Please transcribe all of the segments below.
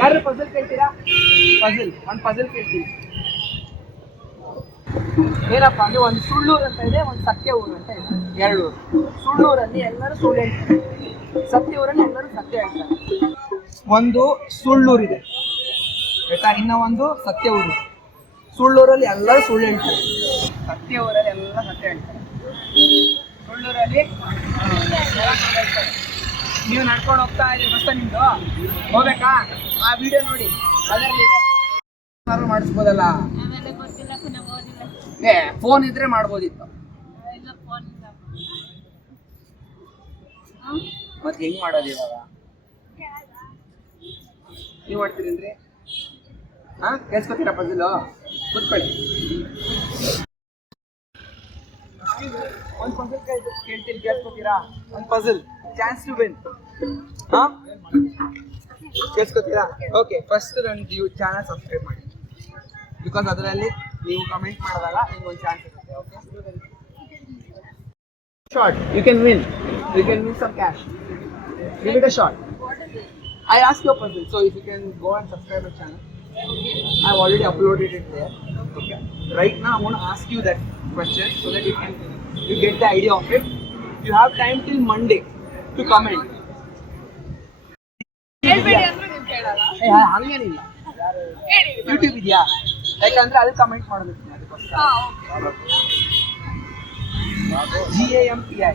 ಯಾರು ಪಜಲ್ ಕೇಳ್ತೀರಾ ಪಜಲ್ ಒಂದು ಪಜಲ್ ಅಂದ್ರೆ ಒಂದು ಸುಳ್ಳೂರು ಅಂತ ಇದೆ, ಒಂದು ಸತ್ಯ ಊರು ಅಂತ ಇದೆ. ಎರಡು ಸುಳ್ಳೂರಲ್ಲಿ ಎಲ್ಲರೂ ಸುಳ್ಳು ಸತ್ಯ ಊರಲ್ಲಿ ಎಲ್ಲರೂ ಸತ್ಯ ಹೇಳ್ತಾರೆ. ಒಂದು ಸುಳ್ಳೂರಿದೆ. ಆಯ್ತಾ? ಇನ್ನ ಒಂದು ಸತ್ಯ ಊರು. ಸುಳ್ಳೂರಲ್ಲಿ ಎಲ್ಲ ಸುಳ್ಳು ಹೇಳ್ತಾರೆ. ಸತ್ಯ ಊರಲ್ಲಿ ಎಲ್ಲ ಸತ್ಯ ಹೇಳ್ತಾರೆ. ಸುಳ್ಳೂರಲ್ಲಿ ನೀವು ನಡ್ಕೊಂಡು ಹೋಗ್ತಾ ಇದ್ರಿ ಬಸ್ಸ ನಿಮ್ದು. ಹೋಗ್ಬೇಕಾ? ಆ ವಿಡಿಯೋ ನೋಡಿ. ಅದರಲ್ಲಿ ಮಾಡಿಸ್ಬೋದಲ್ಲ? ಏ ಫೋನ್ ಇದ್ರೆ ಮಾಡ್ಬೋದಿತ್ತು. ಇಲ್ಲ ಫೋನ್ ಇಲ್ಲ. ಮತ್ತೆ ಹೆಂಗ್ ಮಾಡೋದು ಇವಾಗ? ನೀವ್ ಮಾಡ್ತೀರೇನ್ರಿ? ಹಾ? ಕೇಳಿಸ್ಕೊತೀರಾ ಪಜಲು? ಕೂತ್ಕೊಳ್ಳಿ. ಒಂದು ಪಜಲ್ ಕೇಳ್ತೀನಿ, ಕೇಳಿಸ್ಕೊತೀರಾ? ಒಂದು ಪಜಲ್ ಚಾನ್ಸ್ ಟು ವಿನ್ ಹಾ? ಕೇಳಿಸ್ಕೊತೀರಾ? ಓಕೆ ಫಸ್ಟ್ ನನ್ನ ಯೂ ಚಾನಲ್ ಸಬ್ಸ್ಕ್ರೈಬ್ ಮಾಡಿ. ಬಿಕಾಸ್ ಅದರಲ್ಲಿ ನೀವು ಕಮೆಂಟ್ ಮಾಡಿದಾಗ ಒಂದು ಚಾನ್ಸ್ ಇರುತ್ತೆ okay short you can win you can win some cash Give it a shot. I asked you a you can. I've already uploaded it there. Okay. Right now, I'm going to ask you that question so that you can you get the idea of it. You have time till Monday to comment. ಹಂಗೇನಿಲ್ಲ YouTube ಇದೆಯಾ ಯಾಕಂದ್ರೆ ಅದು comment ಮಾಡಬೇಕು ಅದಕ್ಕೋಸ್ಕರ G A M P I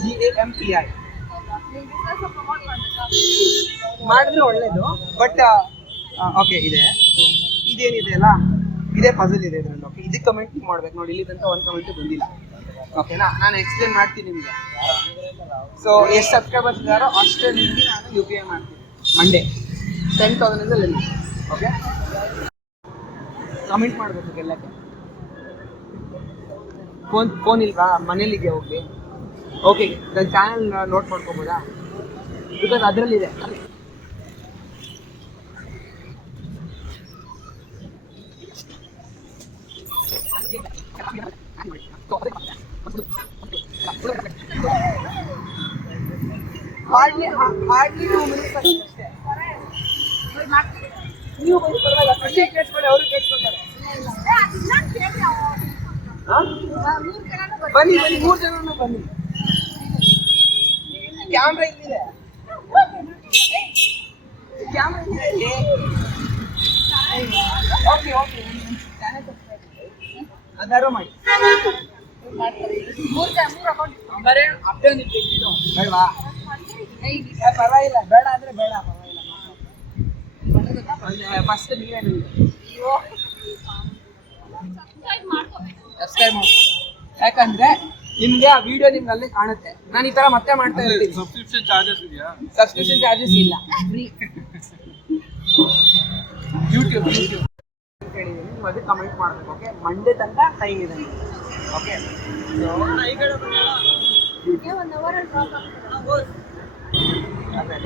G A M P I ಮಾಡಿದ್ರೆ ಒಳ್ಳೇದು but okay ಇದೆ. ಇದೇನಿದೆ ಅಲ್ಲ? ಇದೇ ಪಜಲ್ ಇದೆ ಇದ್ರಲ್ಲಿ ಓಕೆ ಇದಕ್ಕೆ ಕಮೆಂಟ್ ಮಾಡ್ಬೇಕು. ನೋಡಿ ಇಲ್ಲಿ ತನಕ ಒಂದು ಕಮೆಂಟ್ ಬಂದಿಲ್ಲ. ಓಕೆನಾ ನಾನು ಎಕ್ಸ್ಪ್ಲೇನ್ ಮಾಡ್ತೀನಿ ನಿಮಗೆ. ಸೊ ಎಷ್ಟು ಸಬ್ಸ್ಕ್ರೈಬರ್ಸ್ ಇದ್ದಾರೋ ಅಷ್ಟೇ ನಿಮಗೆ ನಾನು ಯು ಪಿ ಐ ಮಾಡ್ತೀನಿ. Monday ten thousand limit okay comment ಮಾಡಬೇಕು ಎಲ್ಲಕ್ಕೆ. ಫೋನ್ ಫೋನ್ ಇಲ್ವಾ? ಮನೇಲಿಗೆ ಹೋಗಿ. ಓಕೆ ನನ್ನ ಚಾನಲ್ ನೋಟ್ ಮಾಡ್ಕೋಬೋದಾ? ಬಿಕಾಸ್ ಅದರಲ್ಲಿದೆ. ಹಾರ್ಡ್ಲಿ ಹಾರ್ಡ್ಲಿ ಟೂ ಮಿನಿಟ್ಸ್ ಅಷ್ಟೇ ನೀವು ಬಂದು ಪರವಾಗಿಲ್ಲ ಪ್ರಶ್ನೆ ಕೇಳಿಸ್ಕೊಳ್ಳಿ ಅವರು ಕೇಳಿಸ್ಕೊಳ್ತಾರೆ ಹಾ? ಬನ್ನಿ ಬನ್ನಿ ಮೂರು ಜನ ಬನ್ನಿ ಕ್ಯಾಮ್ರಾ ಇಲ್ಲಿದೆ ಕ್ಯಾಮ್ರಾ ಇಲ್ಲಿದೆ ಓಕೆ ಓಕೆ ಅದಾರು ಮಾಡಿ ಬರೇ ಅಪ್ಡೇ ಒಂದು ತೆಗ್ದಿದ್ದು ಬೇಡವಾ ಏ, ಪರವಾಗಿಲ್ಲ ಬೇಡ ಅಂದ್ರೆ ಬೇಡ ಪರವಾಗಿಲ್ಲ ಫಸ್ಟ್ ನೀವೇ ಸಬ್ಸ್ಕ್ರೈಬ್ ಮಾಡ್ಕೊ ಯಾಕಂದ್ರೆ ನಿಮ್ಗೆ ಆ ವಿಡಿಯೋ ನಿಮ್ಗೆ ಅಲ್ಲೇ ಕಾಣುತ್ತೆ. ನಾನು ಈ ತರ ಮತ್ತೆ ಮಾಡ್ತಾ ಇರ್ತೀನಿ. ಸಬ್ಸ್ಕ್ರಿಪ್ಷನ್ ಚಾರ್ಜಸ್ ಇದೆಯಾ? ಸಬ್ಸ್ಕ್ರಿಪ್ಷನ್ ಚಾರ್ಜಸ್ ಇಲ್ಲ. ಫ್ರೀ ಯೂಟ್ಯೂಬ್ ಯೂಟ್ಯೂಬ್ ನೀವು ಅದು ಕಮೆಂಟ್ ಮಾಡಬೇಕು ಓಕೆ ಮಂಡೆ ತನಕ ಟೈಮ್ ಇದೆ ಓಕೆ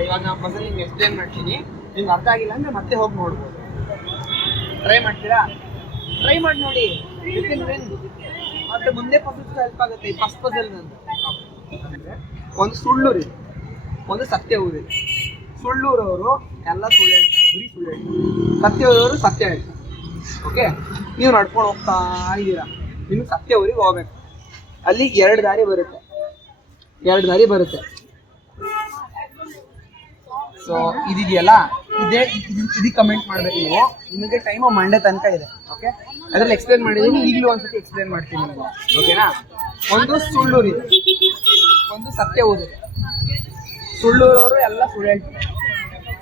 ಇವಾಗ ನಾವು ಬಸ್ಸಲ್ಲಿ ನಿಮ್ಗೆ ಎಕ್ಸ್ಪ್ಲೇನ್ ಮಾಡ್ತೀನಿ. ನಿಮ್ಗೆ ಅರ್ಥ ಆಗಿಲ್ಲ ಅಂದ್ರೆ ಮತ್ತೆ ಹೋಗಿ ನೋಡ್ಬೋದು. ಟ್ರೈ ಮಾಡ್ತೀರಾ? ಟ್ರೈ ಮಾಡಿ ನೋಡಿ. Can win. ಮತ್ತೆ ಮುಂದೆ ಪಸಲ್ ಹೆಲ್ಪ್ ಆಗುತ್ತೆ, ಈ ಫಸ್ಟ್ ಪಸಲ್ ಒಂದು ಸುಳ್ಳು ರೀ ಒಂದು ಸತ್ಯ ಊರಿ. ಸುಳ್ಳೂರವರು ಎಲ್ಲ ಸುಳ್ಳು ಹೇಳ್ತಾರೆ. ಬರೀ ಸುಳ್ಳು ಹೇಳ್ತಾರೆ. ಸತ್ಯ ಊರವರು ಸತ್ಯ ಹೇಳ್ತಾರೆ. ಓಕೆ ನೀವು ನಡ್ಕೊಂಡು ಹೋಗ್ತಾ ಇದ್ದೀರಾ. ನಿಮ್ಗೆ ಸತ್ಯ ಊರಿಗೆ ಹೋಗ್ಬೇಕು. ಅಲ್ಲಿ ಎರಡು ದಾರಿ ಬರುತ್ತೆ. ಎರಡು ದಾರಿ ಬರುತ್ತೆ. ಸೊ ಇದಿದೆಯಲ್ಲ? ಇದೇ ಇದಕ್ಕೆ ಕಮೆಂಟ್ ಮಾಡ್ಬೇಕು ನೀವು. ನಿಮಗೆ ಟೈಮ್ ಮಂಡೇ ತನಕ ಇದೆ ಓಕೆ ಅದ್ರಲ್ಲಿ ಎಕ್ಸ್ಪ್ಲೇನ್ ಮಾಡಿದ್ದೀನಿ, ಈಗಲೂ ಒಂದ್ಸತಿ ಎಕ್ಸ್ಪ್ಲೇನ್ ಮಾಡ್ತೀನಿ ನಿಮಗೆ ಓಕೆನಾ ಒಂದು ಸುಳ್ಳೂರು ಇದೆ. ಒಂದು ಸತ್ಯ ಊರಿದೆ ಸುಳ್ಳೂರವರು ಎಲ್ಲ ಸುಳ್ಳು ಹೇಳ್ತಾರೆ.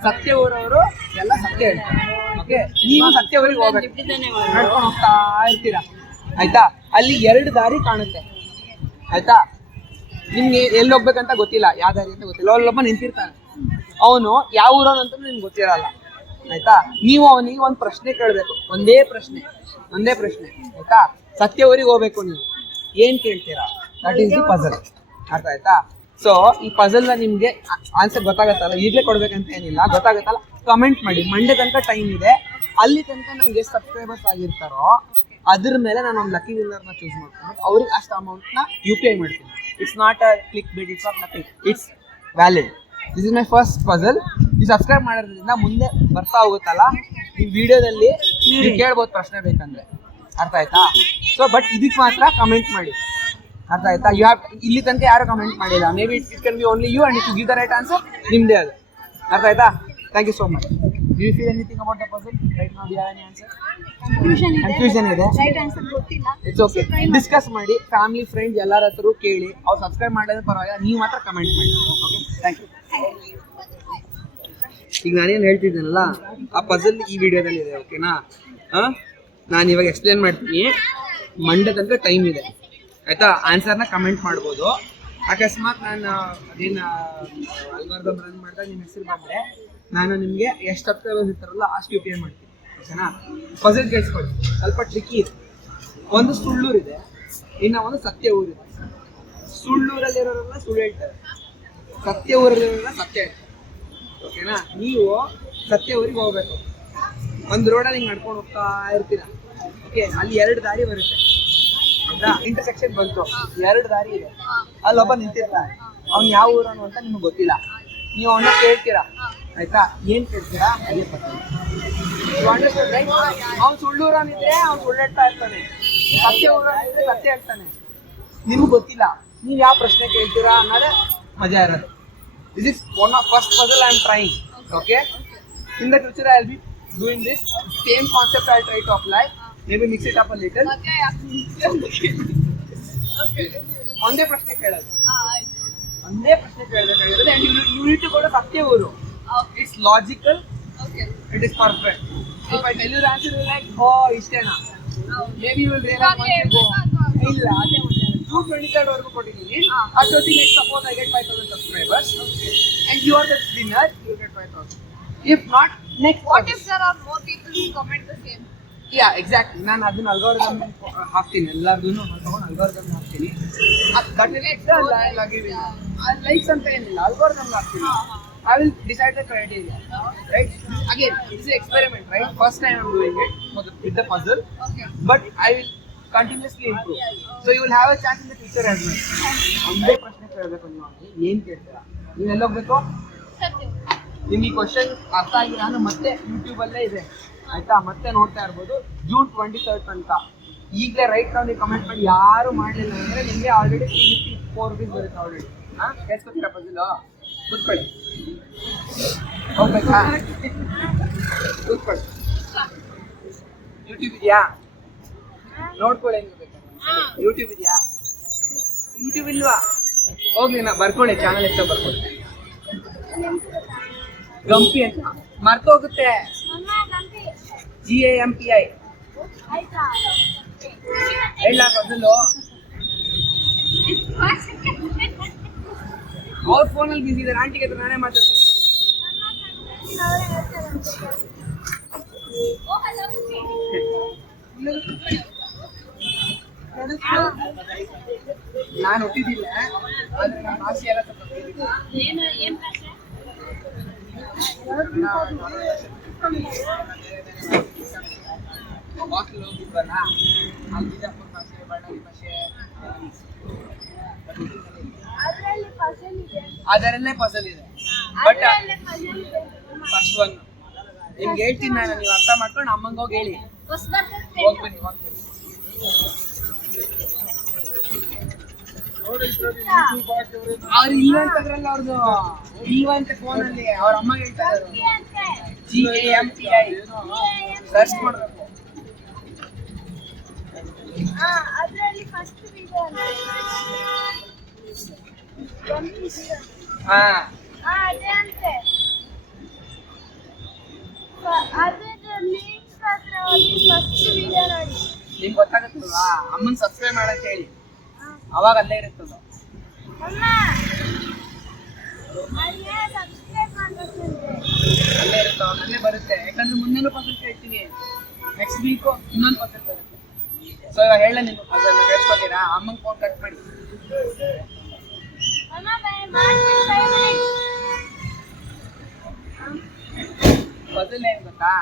ಸತ್ಯ ಊರವರು ಎಲ್ಲ ಸತ್ಯ ಹೇಳ್ತಾರೆ ಓಕೆ ನೀವು ಸತ್ಯ ಊರಿಗೆ ಹೋಗ್ಬೇಕು ನಡ್ಕೊಂಡು ಹೋಗ್ತಾ ಇರ್ತೀರಾ, ಆಯ್ತಾ? ಅಲ್ಲಿ ಎರಡು ದಾರಿ ಕಾಣುತ್ತೆ, ಆಯ್ತಾ? ನಿಮ್ಗೆ ಎಲ್ಲಿ ಹೋಗ್ಬೇಕಂತ ಗೊತ್ತಿಲ್ಲ, ಯಾವ ದಾರಿ ಅಂತ ಗೊತ್ತಿಲ್ಲ. ಅಲ್ಲೊಬ್ಬ ನಿಂತಿರ್ತಾನೆ. ಅವನು ಯಾವ ಊರವನು ಅಂತ ನಿಮ್ಗೆ ಗೊತ್ತಿರಲ್ಲ. ಆಯ್ತಾ? ನೀವು ಅವನಿಗೆ ಒಂದು ಪ್ರಶ್ನೆ ಕೇಳಬೇಕು. ಒಂದೇ ಪ್ರಶ್ನೆ. ಒಂದೇ ಪ್ರಶ್ನೆ. ಆಯ್ತಾ? ಸತ್ಯ ಊರಿಗೆ ಹೋಗ್ಬೇಕು ನೀವು. ಏನ್ ಕೇಳ್ತೀರಾ? ದಟ್ ಈಸ್ ದಿ ಪಜಲ್ ಅರ್ಥ ಆಯ್ತಾ? ಸೊ ಈ ಪಜಲ್ನ ನಿಮ್ಗೆ ಆನ್ಸರ್ ಗೊತ್ತಾಗತ್ತಲ್ಲ? ಈಗಲೇ ಕೊಡ್ಬೇಕಂತ ಏನಿಲ್ಲ. ಗೊತ್ತಾಗತ್ತಲ್ಲ? ಕಮೆಂಟ್ ಮಾಡಿ. ಮಂಡೆ ತನಕ ಟೈಮ್ ಇದೆ. ಅಲ್ಲಿ ತನಕ ನಂಗೆ ಎಷ್ಟು ಸಬ್ಸ್ಕ್ರೈಬರ್ಸ್ ಆಗಿರ್ತಾರೋ, ಅದ್ರ ಮೇಲೆ ನಾನು ಒಂದು ಲಕ್ಕಿ ವಿನ್ನರ್ನ ಚೂಸ್ ಮಾಡ್ಕೊಂಡು ಅವ್ರಿಗೆ ಅಷ್ಟು ಅಮೌಂಟ್ನ ಯು ಪಿ ಐ ಮಾಡ್ತೀನಿ. It's not a click bait it's not nothing it's valid this is my first puzzle ನೀವು ಸಬ್ಸ್ಕ್ರೈಬ್ ಮಾಡೋದ್ರಿಂದ ಮುಂದೆ ಬರ್ತಾ ಹೋಗುತ್ತಲ್ಲ? ಈ ವಿಡಿಯೋದಲ್ಲಿ ನೀವು ಕೇಳ್ಬೋದು ಪ್ರಶ್ನೆ ಬೇಕಂದ್ರೆ. ಅರ್ಥ ಆಯ್ತಾ? ಸೊ ಬಟ್ ಇದಕ್ಕೆ ಮಾತ್ರ ಕಮೆಂಟ್ ಮಾಡಿ. ಅರ್ಥ ಆಯ್ತಾ? ಯು ಹ್ಯಾವ್ ಇಲ್ಲಿ ತನಕ ಯಾರು ಕಮೆಂಟ್ ಮಾಡಿಲ್ಲ? Maybe it can be only you and it give the right answer ನಿಮ್ದೇ ಅದು. ಅರ್ಥ ಆಯ್ತಾ? Thank you so much you feel anything about the puzzle right now ಯಾವ ಆನ್ಸರ್ ಕನ್ಫ್ಯೂಷನ್ ಇದೆ. ಕನ್ಫ್ಯೂಷನ್ ಇದೆ. ರೈಟ್ ಆನ್ಸರ್ ಗೊತ್ತಿಲ್ಲ. ಇಟ್ಸ್ ಓಕೆ ಡಿಸ್ಕಸ್ ಮಾಡಿ. Family friends ಎಲ್ಲರ ಹತ್ರ ಕೇಳಿ. ಅವ್ರು ಸಬ್ಸ್ಕ್ರೈಬ್ ಮಾಡೋದು ಪರವಾಗಿಲ್ಲ. ನೀವು ಮಾತ್ರ ಕಮೆಂಟ್ ಮಾಡಿ. ಓಕೆ ಥ್ಯಾಂಕ್ ಯು ಈಗ ನಾನೇನು ಹೇಳ್ತಿದ್ದೀನಲ್ಲ, ಆ ಪಜಲ್ ಈ ವಿಡಿಯೋದಲ್ಲಿ ಇದೆ ಓಕೆನಾ ನಾನು ಇವಾಗ ಎಕ್ಸ್ಪ್ಲೇನ್ ಮಾಡ್ತೀನಿ. ಮಂಡೆ ತನಕ ಟೈಮ್ ಇದೆ. ಆಯ್ತಾ? ಆನ್ಸರ್ನ ಕಮೆಂಟ್ ಮಾಡ್ಬೋದು. ಅಕಸ್ಮಾತ್ ನಾನು ಅದೇನು ಅಲ್ಗಾರ್ದಮ್ ರನ್ ಮಾಡಿದಾಗ ನಿಮ್ಮ ಹೆಸರು ಬಂದರೆ ನಾನು ನಿಮಗೆ ಎಷ್ಟು ಹತ್ತಿರ ಇರ್ತಾರಲ್ಲ ಅಷ್ಟು ಯು ಪಿ ಐ ಮಾಡ್ತೀನಿ. ಓಕೆನಾ? ಪಜಲ್ ಕೇಳಿಸ್ಕೊಳ್ಳಿ. ಸ್ವಲ್ಪ ಟ್ರಿಕ್ಕಿ ಇದೆ. ಒಂದು ಸುಳ್ಳೂರಿದೆ ಇನ್ನು ಒಂದು ಸತ್ಯ ಊರಿದೆ. ಸುಳ್ಳೂರಲ್ಲಿರೋರೆಲ್ಲ ಸುಳ್ಳು ಹೇಳ್ತಾರೆ. ಸತ್ಯ ಊರಲ್ಲಿರೋರೆಲ್ಲ ಸತ್ಯ ಓಕೆನಾ? ನೀವು ಸತ್ಯ ಊರಿಗೆ ಹೋಗ್ಬೇಕು. ಒಂದು ರೋಡಲ್ಲಿ ಹಿಂಗೆ ನಡ್ಕೊಂಡು ಹೋಗ್ತಾ ಇರ್ತೀರ. ಓಕೆ ಅಲ್ಲಿ ಎರಡು ದಾರಿ ಬರುತ್ತೆ. ಹೌದಾ? ಇಂಟರ್ಸೆಕ್ಷನ್ ಬಂತು. ಎರಡು ದಾರಿ ಇದೆ. ಅಲ್ಲೊಬ್ಬ ನಿಂತಿರ್ತಾನೆ. ಅವ್ನು ಯಾವ ಊರನು ಅಂತ ನಿಮ್ಗೆ ಗೊತ್ತಿಲ್ಲ. ನೀವು ಅವನ್ನ ಕೇಳ್ತೀರಾ. ಆಯ್ತಾ? ಏನ್ ಕೇಳ್ತೀರಾ? ಅದೇ ಪತ್ರ ಅವ್ನು ಸುಳ್ಳೂರನಿದ್ರೆ ಅವ್ನು ಸುಳ್ಳು ಹೇಳ್ತಾ ಇರ್ತಾನೆ. ಸತ್ಯ ಊರನಿದ್ರೆ ಸತ್ಯ ಹೇಳ್ತಾನೆ. ನಿಮ್ಗೆ ಗೊತ್ತಿಲ್ಲ. ನೀವು ಯಾವ ಪ್ರಶ್ನೆ ಕೇಳ್ತೀರಾ ಅನ್ನೋದೇ ಮಜಾ ಇರೋದು this is one of first puzzle I'm trying. Okay. In the future, I'll be doing this same concept. I'll try to apply. Maybe mix it up a little. ಒಂದೇ ಪ್ರಶ್ನೆ ಕೇಳೋದು ಒಂದೇ ಪ್ರಶ್ನೆ ಕೇಳಬೇಕಾಗಿರೋದು and you need to go to ಸತ್ಯ ಊರು it's logical it is perfect if I tell you answer like oh ಇಷ್ಟೇನಾ may be will realise ಇಲ್ಲ ಅದೇ ಟೂ ಟ್ವೆಂಟಿ ತರ್ಡ್ ವರೆಗೂ ಕೊಟ್ಟಿದ್ದೀನಿ ಆ ಅಷ್ಟೊತ್ತಿಗೆ next suppose I get five thousand subscribers and you are the winner you get five thousand if not next what if there are more people who comment the same yeah exactly ನಾನು ಅದನ್ನ algorithm ಹಾಕ್ತೀನಿ. ಎಲ್ಲರಿಗೂ ತಗೊಂಡು algorithm ಹಾಕ್ತೀನಿ. Likes ಅಂತ ಏನಿಲ್ಲ algorithm ಹಾಕ್ತೀನಿ. I will decide the criteria right again it's experiment right first time I'm doing it with the puzzle but I will continuously improve so you will have a chance in the future as well ಒಂದೇ ಪ್ರಶ್ನೆ ಕೇಳಬೇಕು ನೀವು ಏನು ಕೇಳ್ತೀರಾ? ನೀವು ಎಲ್ಲೋಗ್ಬೇಕು ನಿಮ್ಗೆ ಈ question ಅರ್ಥ ಆಗಿ ನಾನು ಮತ್ತೆ ಯೂಟ್ಯೂಬ್ ಅಲ್ಲೇ ಇದೆ. ಆಯ್ತಾ? ಮತ್ತೆ ನೋಡ್ತಾ ಇರ್ಬೋದು. ಜೂನ್ ಟ್ವೆಂಟಿ ತರ್ಡ್ ತನಕ. ಈಗಲೇ ರೈಟ್ ನಾವು ನೀವು ಕಮೆಂಟ್ ಮಾಡಿ ಯಾರು ಮಾಡಲಿಲ್ಲ ಅಂದ್ರೆ ನಿಮಗೆ already three fifty four rupees ಬರುತ್ತೆ ಆಲ್ರೆಡಿ ಹಾಂ? ಕೇಳಿಸ್ಕೊತೀರಾ ಬದಲು ಕೂತ್ಕೊಳ್ಳಿ. ಹೋಗ್ಬೇಕಾ? ಕೂತ್ಕೊಳ್ಳಿ. ಯೂಟ್ಯೂಬ್ ಇದೆಯಾ? ನೋಡ್ಕೊಳ್ಳಿ ಯೂಟ್ಯೂಬ್ ಇದೆಯಾ? ಯೂಟ್ಯೂಬ್ ಇಲ್ವಾ? ಹೋಗ್ಲಿ ನಾ ಬರ್ಕೊಳ್ಳಿ ಚಾನಲ್ ಇಷ್ಟ ಬರ್ಕೊಳ್ಳಿ. ಗಂಪಿ ಅಂತ. ಮರ್ತೋಗುತ್ತೆ G A M P I ಇಲ್ಲ ಮೊದಲು. ಅವ್ರ ಫೋನಲ್ಲಿ ಬಿಸಿ ಇದ್ದಾರೆ ಆಂಟಿಗೆ ಹತ್ರ ನಾನೇ ಮಾತಾಡ್ತೀನಿ. ನಾನು ಹುಟ್ಟಿದ್ದಿಲ್ಲ ಆದ್ರೆ ನಾನು ಭಾಷೆ ಎಲ್ಲ ಸ್ವಲ್ಪ ಕೇಳಿದ್ದೆ. ಏನು ಏನ್ ಭಾಷೆ ಹಾಸ್ಟೆಲ್ ಹೋಗಿದ್ವಲ್ಲ ಅಲ್ಲಿ ಬಿಜಾಪುರ ಭಾಷೆ ಬಳ್ಳಾರಿ ಭಾಷೆ ಅದರಲ್ಲೇ ಪಸಲ್ ಇದೆ. ಬಟ್ ಫಸ್ಟ್ ಒನ್ ನಿಮ್ಗೆ ಹೇಳ್ತೀನಿ ನಾನು ನೀವು ಅರ್ಥ ಮಾಡ್ಕೊಂಡು ಅಮ್ಮಂಗೆ ಹೋಗಿ ಹೇಳಿ. ಹೋಗ್ಬನ್ನಿ ಹೋಗ್ಬನ್ನಿ ಅವ್ರು ಇಲ್ಲ ಅಂತಂದ್ರಲ್ಲ ಅವ್ರದ್ದು ಇಲ್ವಂತೆ ಫೋನಲ್ಲಿ ಅವ್ರ ಅಮ್ಮ ಹೇಳ್ತಾ ಇದ್ದಾರೆ G A M P I search ಮಾಡಬೇಕು ಅದರಲ್ಲಿ ಫಸ್ಟ್ ವಿಡಿಯೋ ಹಾ ಅದೇ ಅಂತೆ. ಅದ್ರ ಲಿಂಕ್ ಹತ್ರ ಹೋಗಿ ಫಸ್ಟ್ ವಿಡಿಯೋ ನೋಡಿ. ನಿಮ್ಗೆ ಗೊತ್ತಾಗತ್ತಲ್ವಾ? ಅಮ್ಮನ್ ಸಬ್ಸ್ಕ್ರೈಬ್ ಮಾಡಕ್ಕೆ ಹೇಳಿ ಅವಾಗ ಅಲ್ಲೇ ಇರುತ್ತದು ಅಲ್ಲೇ ಇರುತ್ತೆ? ಅವಾಗ ಅಲ್ಲೇ ಬರುತ್ತೆ. ಯಾಕಂದ್ರೆ ಮುಂದೆನೂ ಪಸಲ್ ಹೇಳ್ತೀನಿ ನೆಕ್ಸ್ಟ್ ವೀಕು ಇನ್ನೊಂದು ಪಸಲ್ ಬರುತ್ತೆ. ಸೊ ಇವಾಗ ಹೇಳ ನಿಮ್ಗೆ ಅದನ್ನು ಕೇಳಿಸ್ಕೊತೀರಾ? ಅಮ್ಮಂಗೆ ಫೋನ್ ಕಟ್ ಮಾಡಿ. ಪಸಲ್ ಏನ್ ಗೊತ್ತಾ?